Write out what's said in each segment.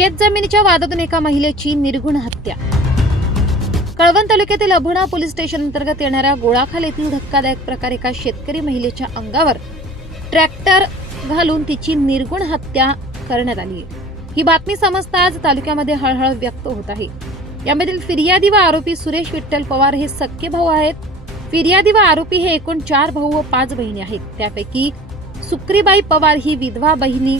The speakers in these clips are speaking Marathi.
शेतजमिनीच्या वादातून एका महिलेची निर्गुण हत्या. कळवण तालुक्यातील अभुणा पोलीस स्टेशन अंतर्गत येणाऱ्या गोळाखाल येथील धक्कादायक प्रकारे एका शेतकरी महिलेच्या अंगावर ट्रॅक्टर घालून तिची निर्गुण हत्या करण्यात आली ही बातमी समजताच तालुक्यामध्ये हळहळ व्यक्त होत आहे. यामधील फिर्यादी व आरोपी सुरेश विठ्ठल पवार हे सख्खे भाऊ आहेत. फिर्यादी व आरोपी हे एकूण चार भाऊ व पाच बहिणी आहेत. त्यापैकी सुक्रीबाई पवार ही विधवा बहिणी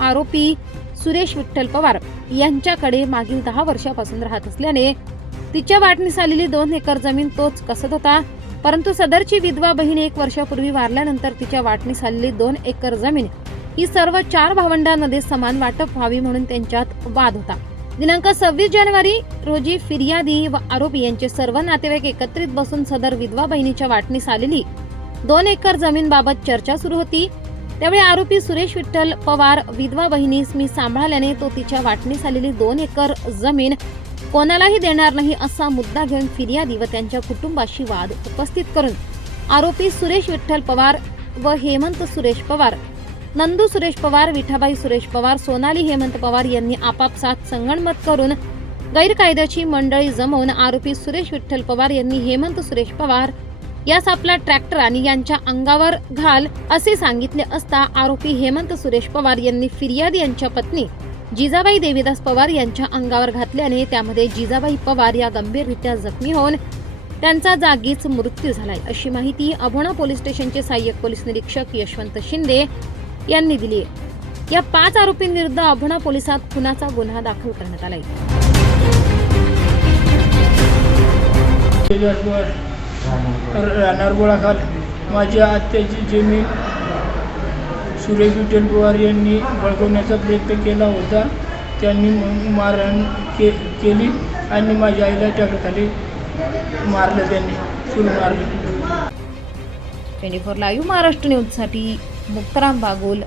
आरोपी सुरेश विठ्ठल पवार यांच्याकडे मागील दहा वर्षापासून राहत असल्याने तिच्या वाटणीस आलेली दोन एकर जमीन तोच कसत होता. परंतु सदरची विधवा बहीण एक वर्षापूर्वी वारल्यानंतर तिच्या वाटणीस आलेली दोन एकर जमीन ही सर्व चार भावंडांमध्ये समान वाटप व्हावी म्हणून त्यांच्यात वाद होता. दिनांक सव्वीस जानेवारी रोजी फिर्यादी व आरोपी यांचे सर्व नातेवाईक एकत्रित बसून सदर विधवा बहिणीच्या वाटणीस आलेली दोन एकर जमीनबाबत चर्चा सुरू होती. त्यावेळी आरोपी सुरेश विठ्ठल पवार विधवा बहिणीस मी सांभाळल्याने तो तिच्या वाटणीस आलेली दोन एकर जमीन कोणालाही देणार नाही असा मुद्दा घेऊन फिर्यादी व त्यांच्या कुटुंबाशी वाद उपस्थित करून आरोपी सुरेश विठ्ठल पवार व हेमंत सुरेश पवार नंदू सुरेश पवार विठाबाई सुरेश पवार सोनाली हेमंत पवार यांनी आपापसात संगणमत करून गैरकायद्याची मंडळी जमवून आरोपी सुरेश विठ्ठल पवार यांनी हेमंत सुरेश पवार यास आपला ट्रॅक्टर आणि यांच्या अंगावर घाल असे सांगितले असता आरोपी हेमंत सुरेश पवार यांनी फिर्याद यांच्या पत्नी जिजाबाई देवीदास पवार यांच्या अंगावर घातल्याने त्यामध्ये जिजाबाई पवार या गंभीररित्या जखमी होऊन त्यांचा जागीच मृत्यू झालाय. अशी माहिती अभोणा पोलीस स्टेशनचे सहाय्यक पोलीस निरीक्षक यशवंत शिंदे यांनी दिली या पाच आरोपींविरुद्ध अभोणा पोलिसात खुनाचा गुन्हा दाखल करण्यात आलाय. आहे राहणार गोळाखाल माझ्या आत्याची जमीन सुरेश विठ्ठल पवार यांनी बळकवण्याचा प्रयत्न केला होता. त्यांनी मग मारहाण के केली आणि माझ्या आईला त्याखाली मारलं त्यांनी. सुरू मारलं. ट्वेंटी फोर लाईव्ह महाराष्ट्र न्यूजसाठी मुक्ताराम बागुल